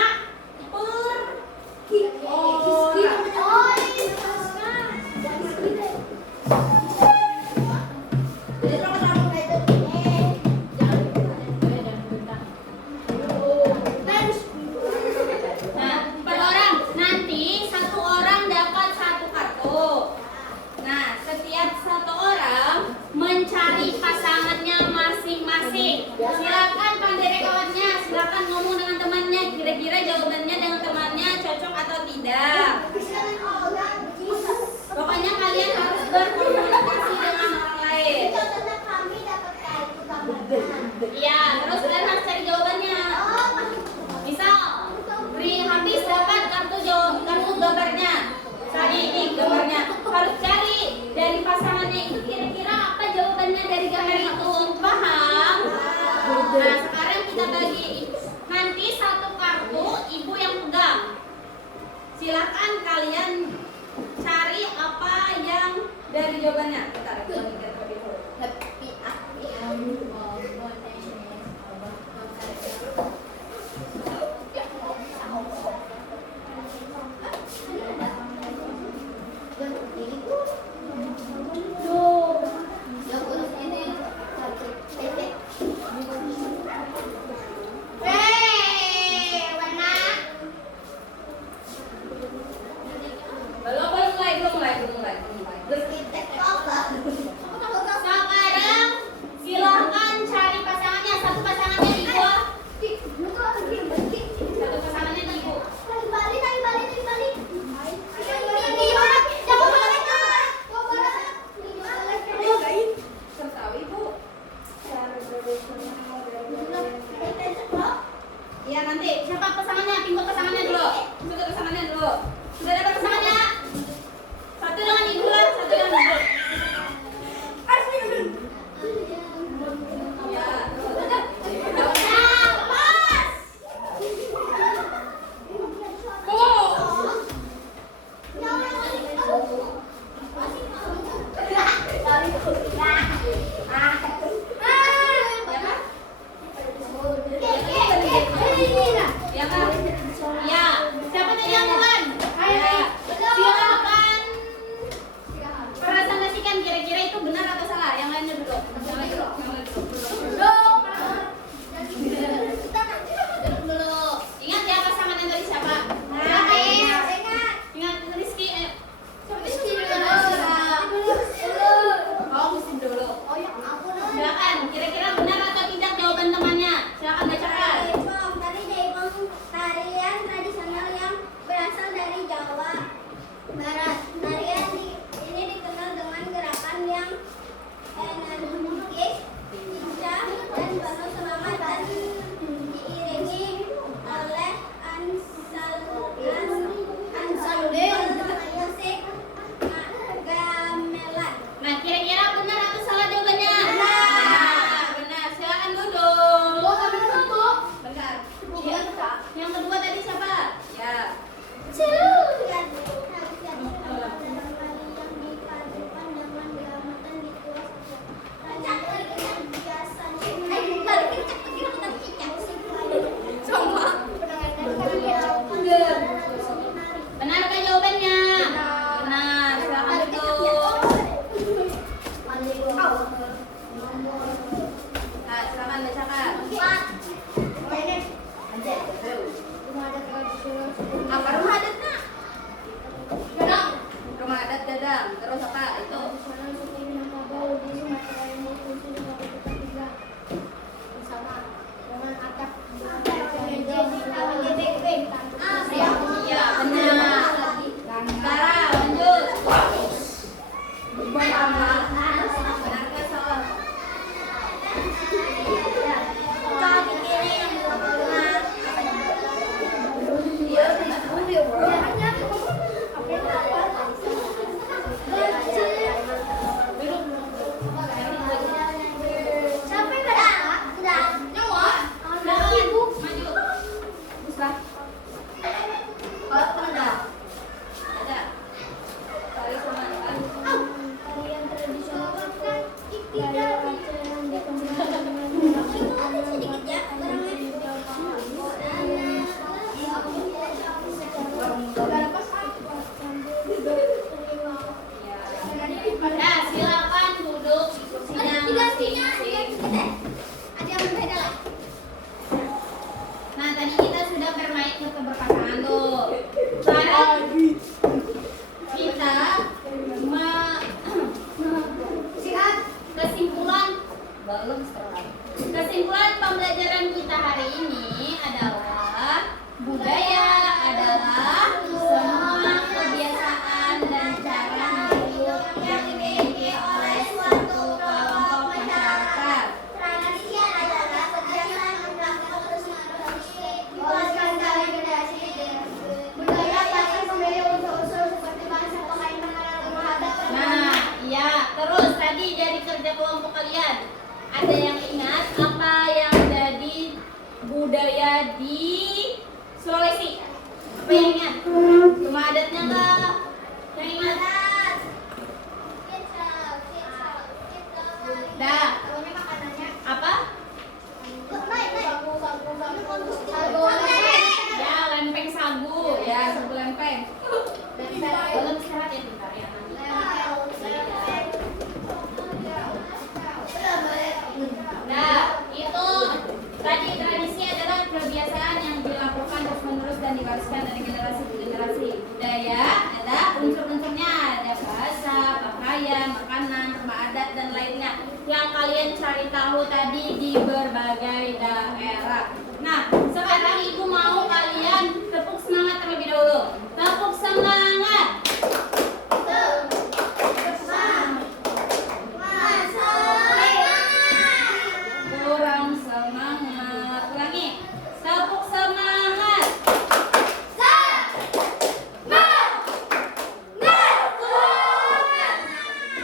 Nah, per orang nanti satu orang dapat satu kartu. Nah, setiap satu orang mencari pasangannya masing-masing. Silakan pandai kawannya, silakan ngomong dengan temannya. Kira-kira jawabannya dengan temannya cocok atau tidak. Pokoknya kalian harus berkomunikasi dengan orang lain. Iya, terus kalian harus cari jawabannya. Misal, habis dapat kartu gambarnya. Misalnya ini gambarnya. Harus cari dari pasangannya itu kira-kira apa jawabannya dari gambar itu. Paham? Nah, sekarang kita bagi. Nanti satu kartu ibu yang pegang. Silakan kalian cari apa yang dari jawabannya. Bentar, kita mikir terlebih dulu. Belum mulai. Sekarang silakan cari pasangannya. Satu pasangannya di bawah. Satu pasangannya di ibu. Iya, nanti siapa pasangannya? Pintu pasangannya dulu. Pintu pasangannya dulu. Sudah dapat pasangannya? Satu dengan ibu lah, satu dengan ibu. Ya, yang Budaya adalah semua kebiasaan dan cara hidup yang dimiliki oleh suatu kelompok masyarakat. Tradisi adalah kebiasaan yang dilakukan terus-menerus diwariskan dari generasi ke generasi. Budaya pasti memiliki unsur-unsur seperti bahasa, pakaian, adat, dan Nah, iya, terus tadi dari kerja kelompok kalian, ada yang ingat apa yang jadi budaya di Sulawesi? Apa yang ingat? Cuma adatnya kah? Yang ingat? Dah. Apa? Ya, lempeng sagu. Ya, sagu lempeng. Belum istirahat ya, bentar ya. Nah, itu tadi tradisi adalah kebiasaan yang dilakukan terus-menerus dan diwariskan dari generasi ke generasi. Budaya ada unsur-unsurnya, ada bahasa, pakaian, makanan, rumah adat dan lainnya yang kalian cari tahu tadi di berbagai daerah. Nah, sekarang ibu mau kalian tepuk semangat terlebih dahulu. Tepuk semangat. Kurang semangat. Ulangi. Tepuk semangat.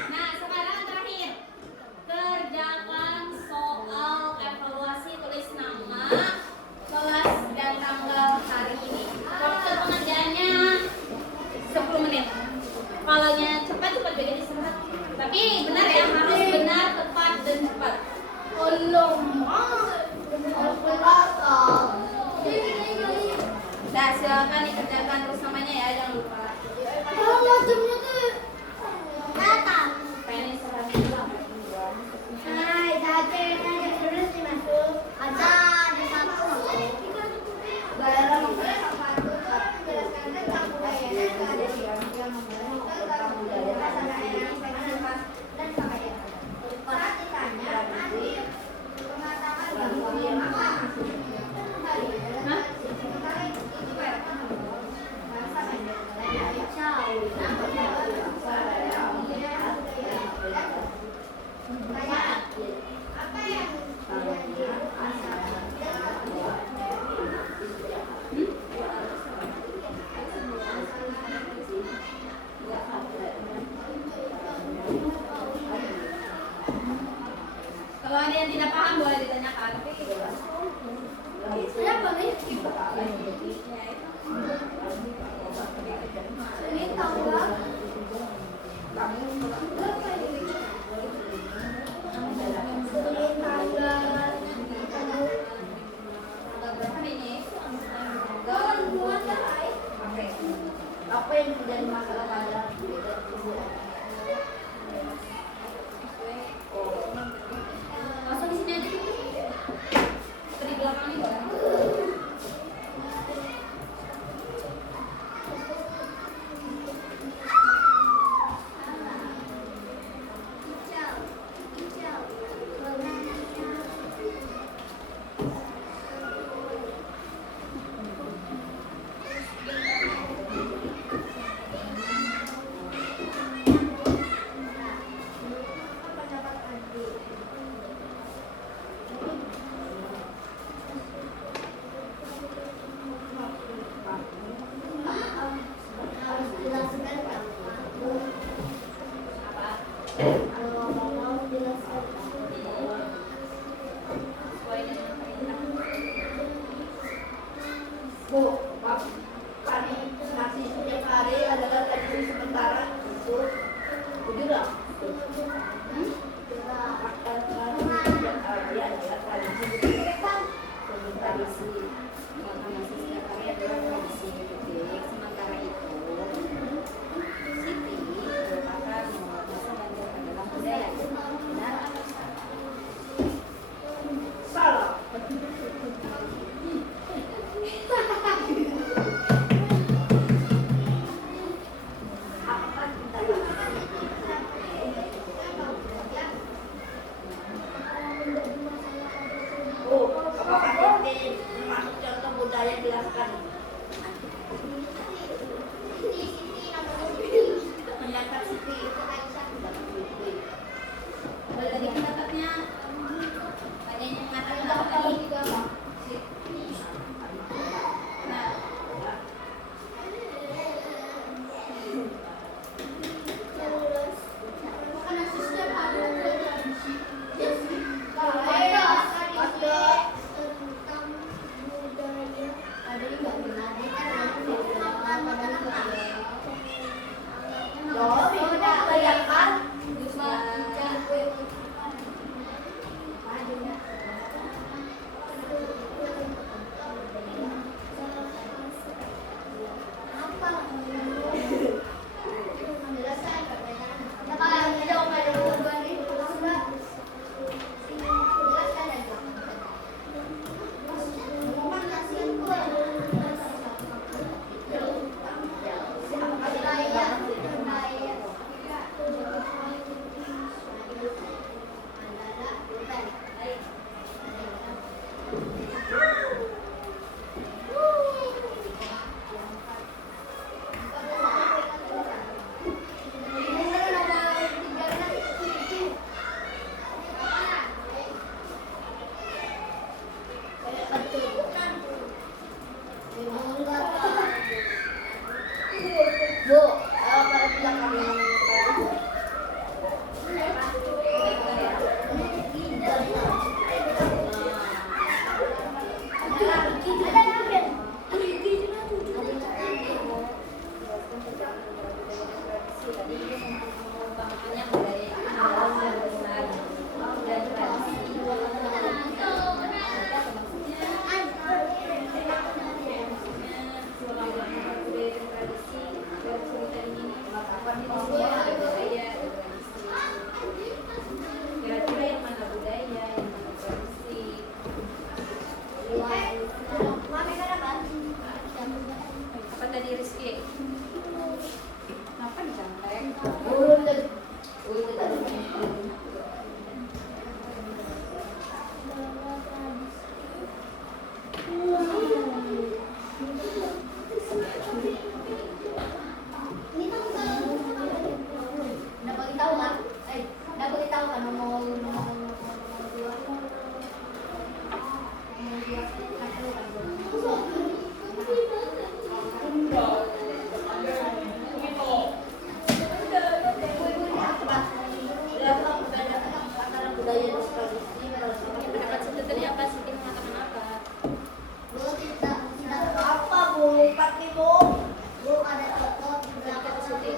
Nah, sekarang terakhir. Kerjakan soal evaluasi, tulis nama, kelas dan tanggal hari ini. Waktu pengerjaannya 10 menit. Kalau cepat juga istirahat. Tapi benar ya, harus benar, tepat dan cepat. Nah, silakan dikerjakan terus namanya ya, jangan lupa. Pengen istirahat dulu. Kalau ada yang tidak paham boleh ditanyakan. Apa yang menjadi masalah pada Masuk di sini aja. Di belakang ini boleh. Bu, kami nasi setiap hari adalah tradisi sementara itu. Jujur salah. Apakah ini termasuk contoh budaya yang dilakukan Pendapat Siti. Boleh tadi pendapatnya. Ada yang mengatakan apa tadi? Nah, kira-kira yang mana budaya, yang mana tradisi? Apa tadi Rizky? Kenapa dicantek? Pendapat Siti tadi apa? Siti mengatakan apa? Pendapat Siti.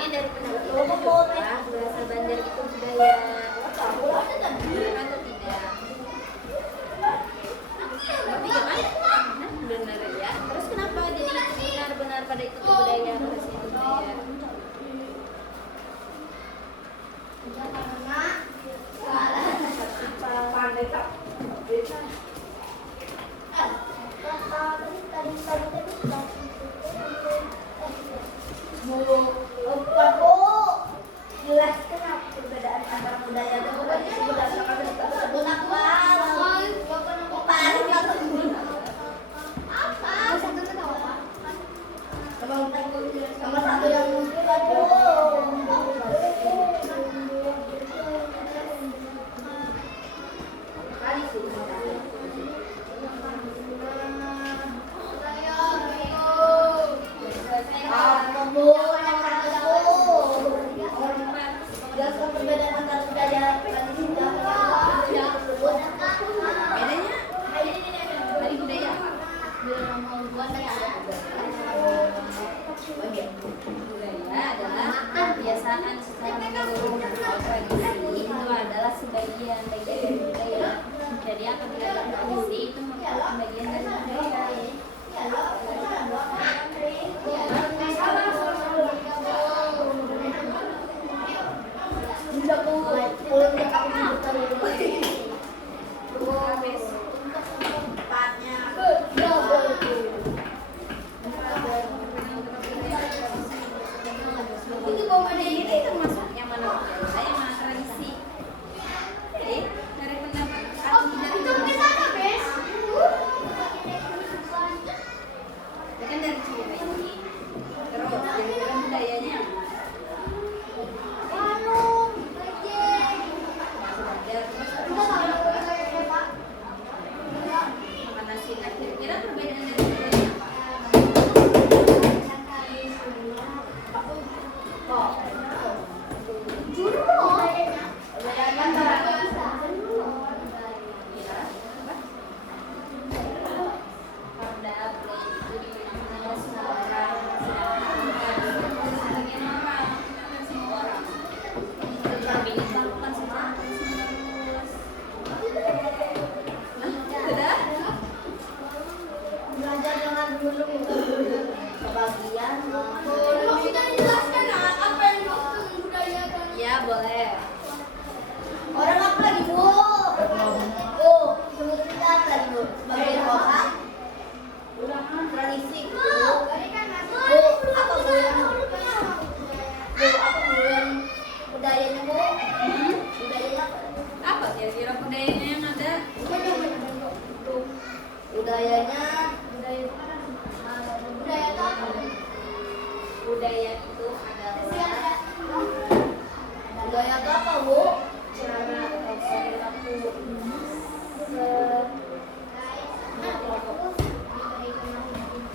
Ini dari pendapat bahasa Banjar itu budaya atau tidak? Tapi gimana? Benar ya. Terus kenapa jadi benar-benar pada itu budaya bahasa itu budaya? Jelaskan apa perbedaan antara budaya dan tradisi berdasarkan tersebut apa? Nomor satu yang mungkin jelaskan perbedaan antara budaya tradisi dan Bedanya? Tadi budaya apa? Budaya adalah budaya itu adalah Budaya apa, Bu? cara perilaku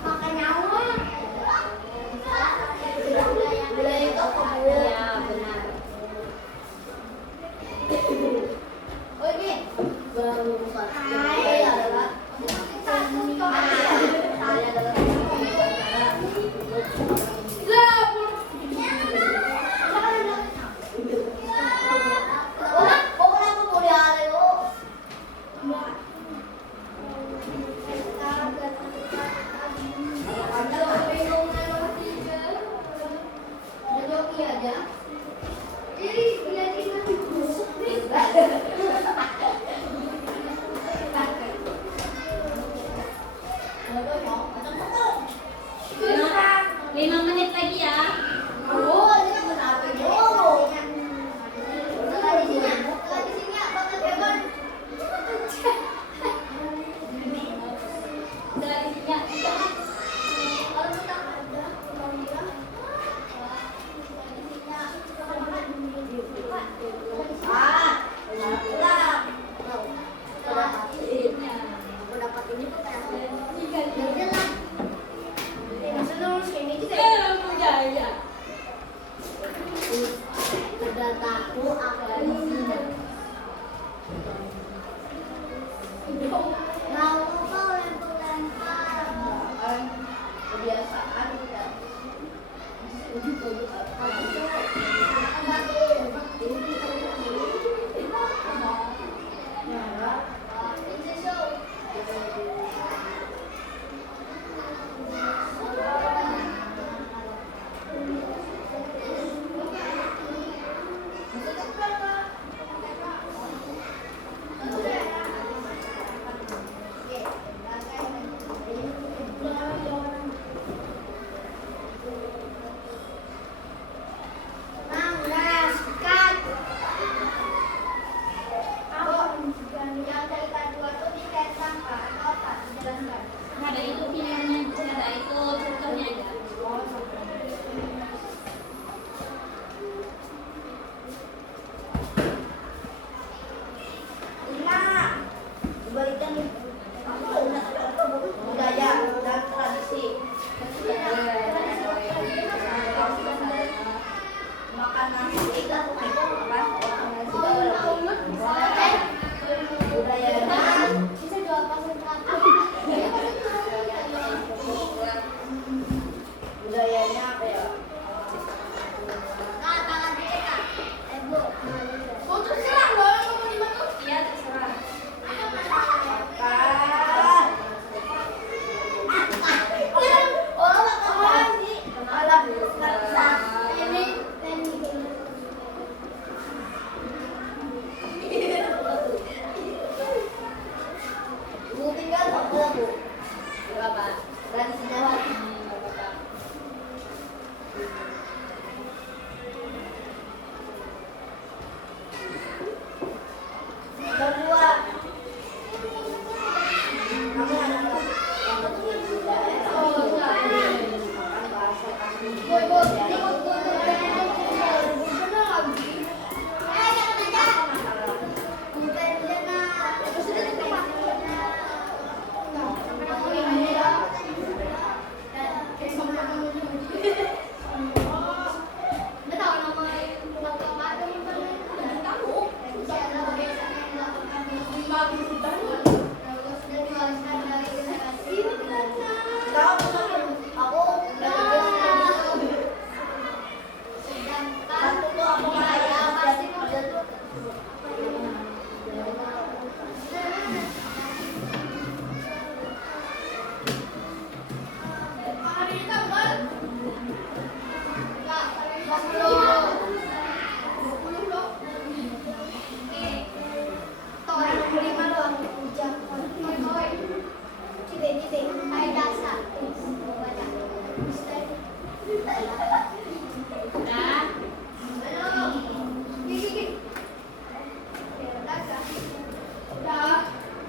Makan nyawa. Budaya itu apa, Bu? ya benar. Oh, ini baru bukan. Budaya adalah Lima menit lagi ya. Budaya. Udah tahu akan mau kau lempar-lempar Kebiasaan tidak. Ada itu pilihannya, ada itu contohnya aja. Kebalikan budaya dan tradisi. Makan nasi itu apa? Budayanya bisa jual pasar budayanya apa ya? Kak, tangan diri, Kak. Bu. Mau terserah, boleh kamu dibantu? Iya terserah. Orang makan nasi. Ini Bu tinggal apa Bu? Berapa? Tradisi Jawa. Berdua. Kami adalah yang budaya. Makan bahasa kami.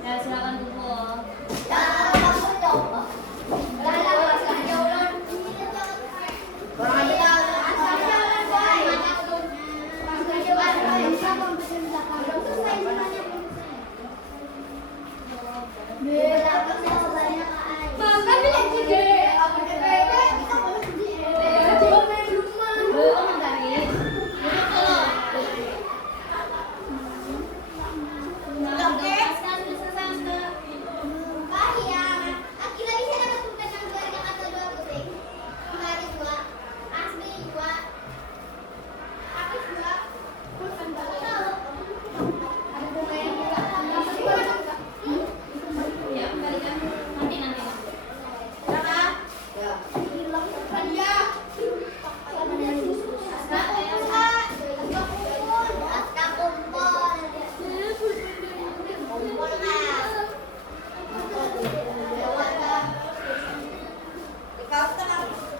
Ya silakan kumpul. Belum tadi. Ya, kembalikan. Nanti.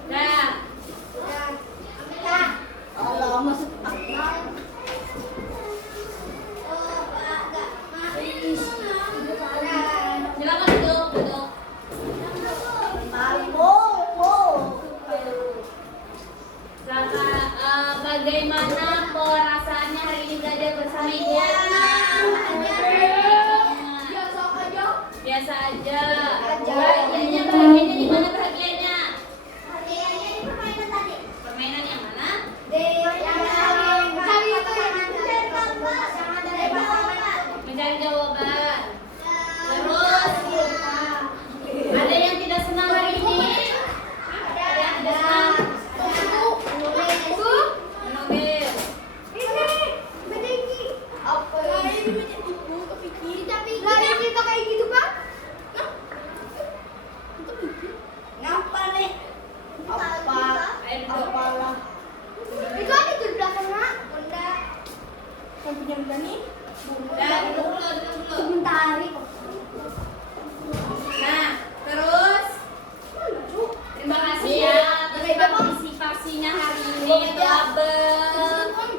Dah. Silakan duduk. Bagaimana perasaannya hari ini belajar bersama ibu? Biasa aja. Bahagianya di mana bahagianya? Permainan yang mana? Mencari jawaban. Terus ada yang tidak senang hari ini? Ada yang tidak senang? Menulis. Ayo duduk. Dah, duduk dulu. Nah, terus terima kasih ya atas partisipasinya hari ini. Telah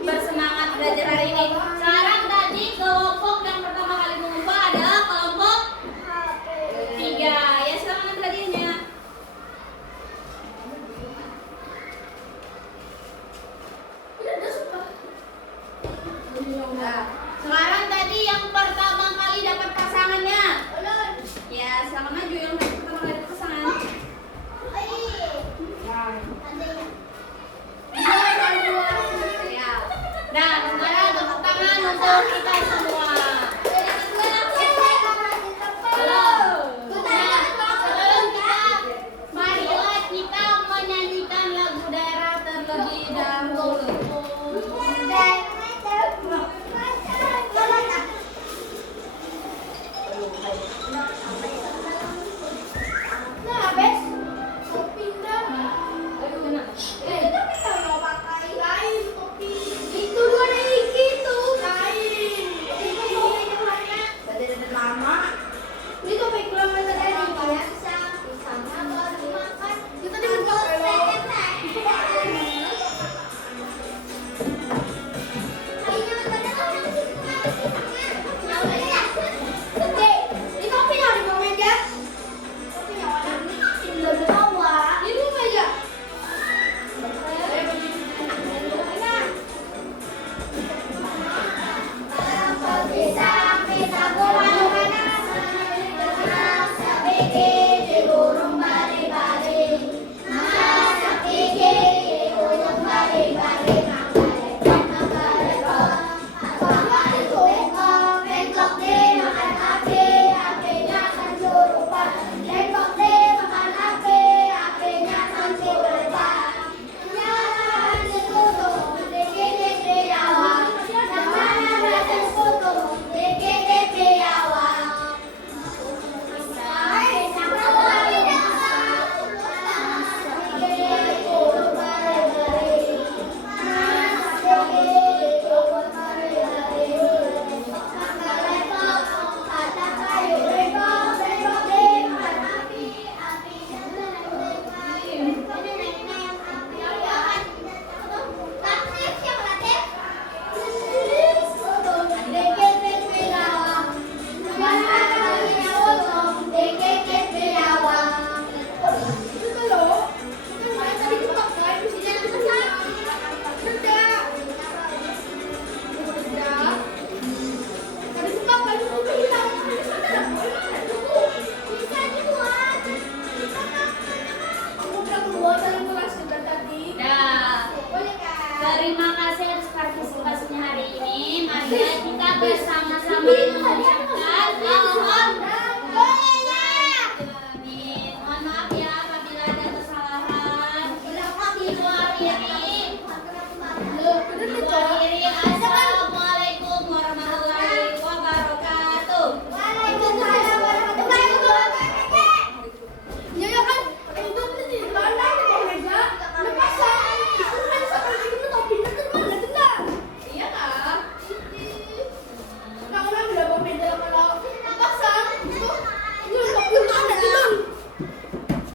bersemangat belajar hari ini. Sekarang tadi kelompok yang pertama kali mengumpul adalah kelompok 3. Ya, silakan ambil hadiahnya. Nah, sekarang tadi yang pertama kali dapat pasangannya. Ya, silakan maju yang pertama kali dapat pasangan. Ya. Nah, sekarang tepuk tangan untuk kita semua. Marilah kita menyanyikan lagu daerah terlebih dahulu. bersama-sama mengucapkan Amin. Mohon maaf ya apabila ada kesalahan.